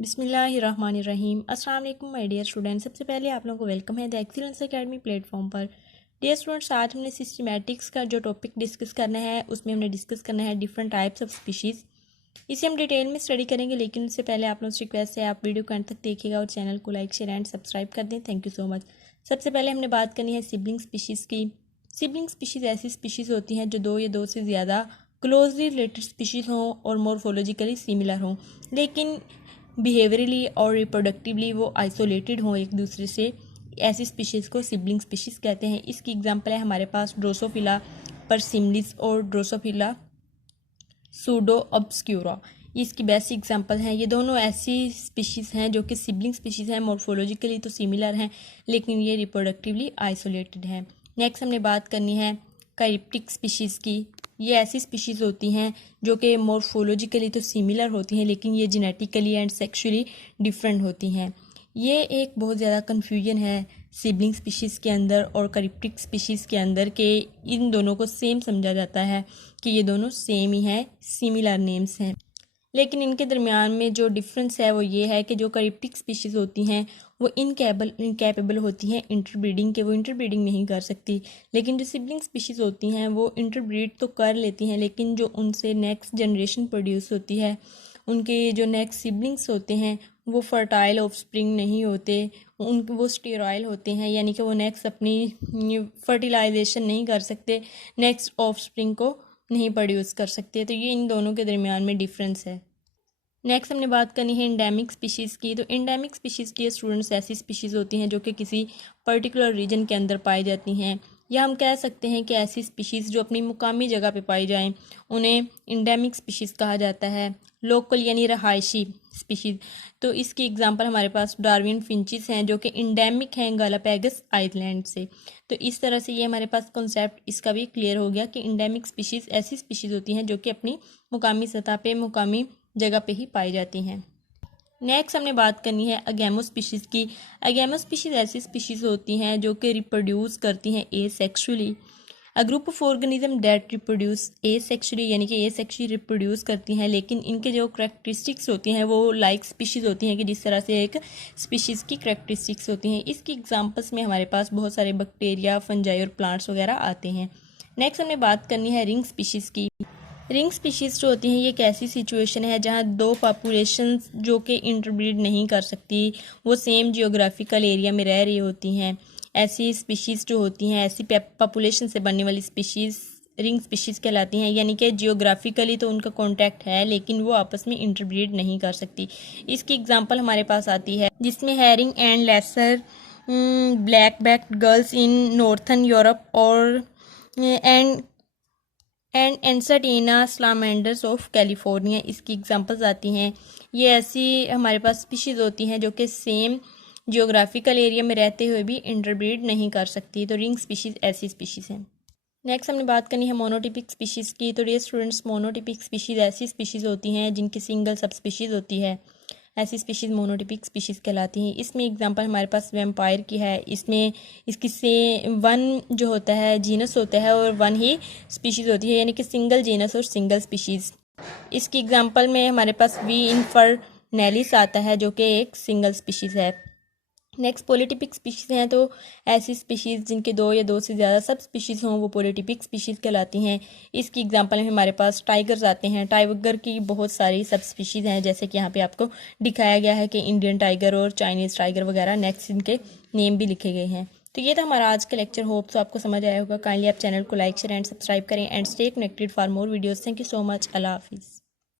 बिस्मिल्लाहिर्रहमानिर्रहीम। अस्सलाम वालेकुम माय डियर स्टूडेंट। सबसे पहले आप लोगों को वेलकम है द एक्सीलेंस एकेडमी प्लेटफॉर्म पर। डियर स्टूडेंट्स, आज हमने सिस्टमैटिक्स का जो टॉपिक डिस्कस करना है उसमें हमने डिस्कस करना है डिफरेंट टाइप्स ऑफ स्पीशीज़। इसे हम डिटेल में स्टडी करेंगे, लेकिन उससे पहले आप लोगों से रिक्वेस्ट है आप वीडियो को अंत तक देखिएगा और चैनल को लाइक शेयर एंड सब्सक्राइब कर दें। Thank you so much. सबसे पहले हमने बात करनी है सिबलिंग स्पीशीज़ की। सिबलिंग स्पीशीज़ ऐसी स्पीशीज़ होती हैं जो दो या दो से ज़्यादा क्लोजली रिलेटेड स्पीशीज़ हों और मोरफोलॉजिकली सिमिलर हों, लेकिन बिहेवियरली और रिप्रोडक्टिवली वो आइसोलेटेड हों एक दूसरे से। ऐसी स्पीशीज़ को सिबलिंग स्पीशीज़ कहते हैं। इसकी एग्जांपल है हमारे पास ड्रोसोफिला परसिमलिस और ड्रोसोफिला सूडो ऑब्सक्यूरा। इसकी बेस्ट एग्जांपल हैं। ये दोनों ऐसी स्पीशीज़ हैं जो कि सिबलिंग स्पीशीज़ हैं, मोर्फोलॉजिकली तो सिमिलर हैं लेकिन ये रिप्रोडक्टिवली आइसोलेटेड हैं। नेक्स्ट हमने बात करनी है काइप्टिक स्पीशीज़ की। ये ऐसी स्पीशीज़ होती हैं जो कि मोर्फोलॉजिकली तो सिमिलर होती हैं लेकिन ये जेनेटिकली एंड सेक्सुअली डिफरेंट होती हैं। ये एक बहुत ज़्यादा कन्फ्यूजन है सिबलिंग स्पीशीज़ के अंदर और काइप्टिक स्पीशीज़ के अंदर कि इन दोनों को सेम समझा जाता है कि ये दोनों सेम ही हैं, सिमिलर नेम्स हैं, लेकिन इनके दरमियान में जो डिफरेंस है वो ये है कि जो काइप्टिक स्पीशीज़ होती हैं वो इनकैपेबल होती हैं इंटरब्रीडिंग के, वो इंटरब्रीडिंग नहीं कर सकती। लेकिन जो सिबलिंग स्पीशीज़ होती हैं वो इंटरब्रीड तो कर लेती हैं, लेकिन जो उनसे नेक्स्ट जनरेशन प्रोड्यूस होती है, उनके जो नेक्स्ट सिबलिंग्स होते हैं वो फर्टाइल ऑफस्प्रिंग नहीं होते, वो स्टेरॉयल होते हैं, यानी कि वो नेक्स्ट अपनी फर्टिलाइजेशन नहीं कर सकते, नेक्स्ट ऑफस्प्रिंग को नहीं प्रोड्यूस कर सकते। तो ये इन दोनों के दरमियान में डिफरेंस है। नेक्स्ट हमने बात करनी है एंडेमिक स्पीशीज़ की। तो एंडेमिक स्पीशीज़ के स्टूडेंट्स ऐसी स्पीशीज़ होती हैं जो कि किसी पर्टिकुलर रीजन के अंदर पाई जाती हैं, या हम कह सकते हैं कि ऐसी स्पीशीज़ जो अपनी मुकामी जगह पे पाई जाएं उन्हें एंडेमिक स्पीशीज़ कहा जाता है। लोकल यानी रहायशी स्पीशीज़, तो इसकी एग्जांपल हमारे पास डार्विन फिंचिस हैं जो कि एंडेमिक हैं गालापैगस आइलैंड से। तो इस तरह से ये हमारे पास कॉन्सेप्ट इसका भी क्लियर हो गया कि एंडेमिक स्पीशीज़ ऐसी स्पीशीज़ होती हैं जो कि अपनी मुकामी सतह पे मुकामी जगह पे ही पाई जाती हैं। नेक्स्ट हमने बात करनी है अगैमो स्पीशीज़ की। अगैमो स्पीशीज़ ऐसी स्पीशीज़ होती हैं जो कि रिप्रोड्यूस करती हैं asexually. A group of organism that reproduce asexually, यानी कि एसेक्सुअली रिप्रोड्यूस करती हैं, लेकिन इनके जो करैक्टरिस्टिक्स होती हैं वो लाइक स्पीशीज़ होती हैं कि जिस तरह से एक स्पीशीज़ की करैक्टरिस्टिक्स होती हैं। इसकी एग्जांपल्स में हमारे पास बहुत सारे बैक्टीरिया, फंजाई और प्लांट्स वगैरह आते हैं। नेक्स्ट हमने बात करनी है रिंग स्पीशीज़ की। रिंग स्पीशीज़ जो होती हैं ये एक ऐसी सिचुएशन है जहाँ दो पॉपुलेशंस जो कि इंटरब्रीड नहीं कर सकती, वो सेम जियोग्राफिकल एरिया में रह रही होती हैं। ऐसी स्पीशीज़ जो होती हैं, ऐसी पॉपुलेशन से बनने वाली स्पीशीज़ रिंग स्पीशीज़ कहलाती हैं, यानी कि जियोग्राफिकली तो उनका कॉन्टैक्ट है लेकिन वो आपस में इंटरब्रीड नहीं कर सकती। इसकी एग्जांपल हमारे पास आती है जिसमें herring and lesser black backed girls in northern Europe और एंड एंसर्टीना स्लामेंडर्स ऑफ कैलिफोर्निया। इसकी एग्जांपल्स आती हैं। ये ऐसी हमारे पास स्पीशीज़ होती हैं जो कि सेम जियोग्राफिकल एरिया में रहते हुए भी इंटरब्रीड नहीं कर सकती। तो रिंग स्पीशीज़ ऐसी स्पीशीज़ हैं। नेक्स्ट हमने बात करनी है मोनोटिपिक स्पीशीज़ की। तो डियर स्टूडेंट्स, मोनोटिपिक स्पीशीज़ ऐसी स्पीशीज़ होती हैं जिनकी सिंगल सब स्पीशीज़ होती है। ऐसी स्पीशीज़ मोनोटिपिक स्पीशीज़ कहलाती हैं। इसमें एग्जांपल हमारे पास वैम्पायर की है। इसमें इसकी से वन जो होता है जीनस होता है और वन ही स्पीशीज़ होती है, यानी कि सिंगल जीनस और सिंगल स्पीशीज़। इसकी एग्जांपल में हमारे पास वी इनफर्नेलिस आता है जो कि एक सिंगल स्पीशीज़ है। नेक्स्ट पॉलीटिपिक स्पीशीज़ हैं। तो ऐसी स्पीशीज़ जिनके दो या दो से ज़्यादा सब स्पीशीज़ हों वो पॉलीटिपिक स्पीशीज़ कहलाती हैं। इसकी एग्जांपल में हमारे पास टाइगर्स आते हैं। टाइगर की बहुत सारी सब स्पीशीज़ हैं, जैसे कि यहाँ पे आपको दिखाया गया है कि इंडियन टाइगर और चाइनीज़ टाइगर वगैरह, नेक्स्ट इनके नेम भी लिखे गए हैं। तो ये था हमारा आज का लेक्चर। होप तो आपको समझ आया होगा। काइंडली आप चैनल को लाइक शेयर एंड सब्सक्राइब करें and stay connected for more videos. Thank you so much. अल्लाह हाफिज़।